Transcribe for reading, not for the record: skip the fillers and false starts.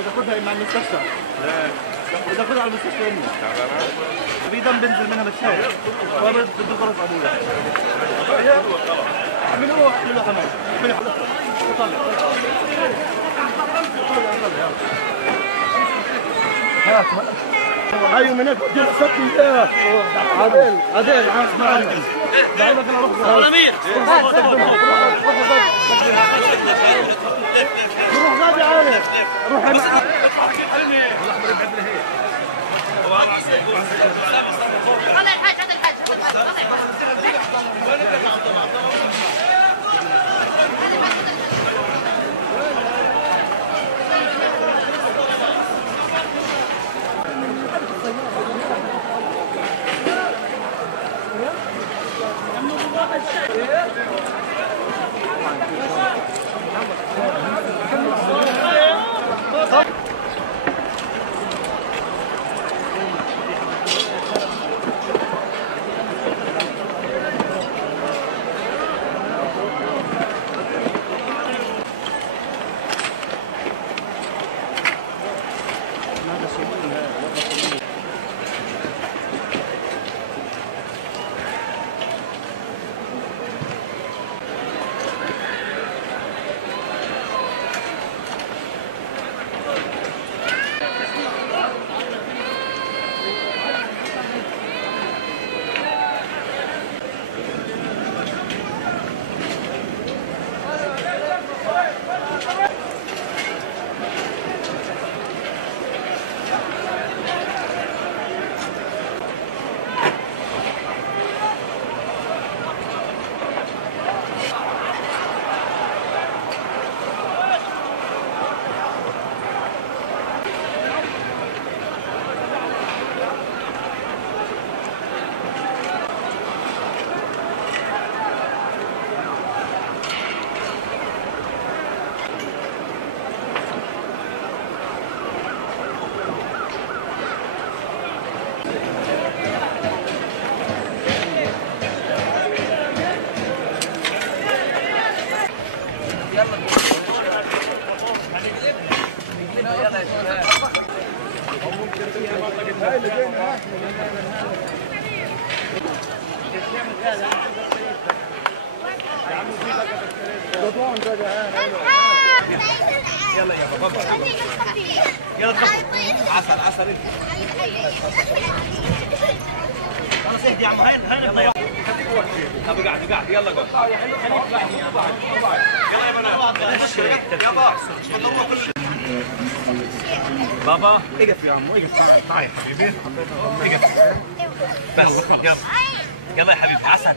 بتاخدها مع المستشفى. بتاخدها على المستشفى امي. في دم بينزل منها مش هيك. بده غرف ابويا. اعملوا كمان. هاي من هيك بدي اسكي اياه. عدل اسمع عني. بعد لك انا روح على مين؟ روح غادي عارف. روح معاه. هذا الحاج هذا الحاج يلا يا بابا يلا تخبط عسل عسل خلاص اهدي يا عم هاي يلا يلا قاعد يلا قول يلا يا بنات بابا اقف يا عم اقف تعال حبيبي اقف بس يلا يلا يا حبيبي عسل